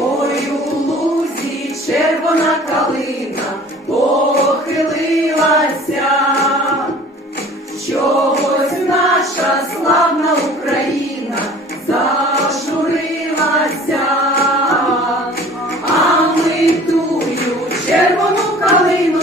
Ой, у лузі червона калина похилилася, чогось наша славна Україна зашурилася, а ми тую червону калину.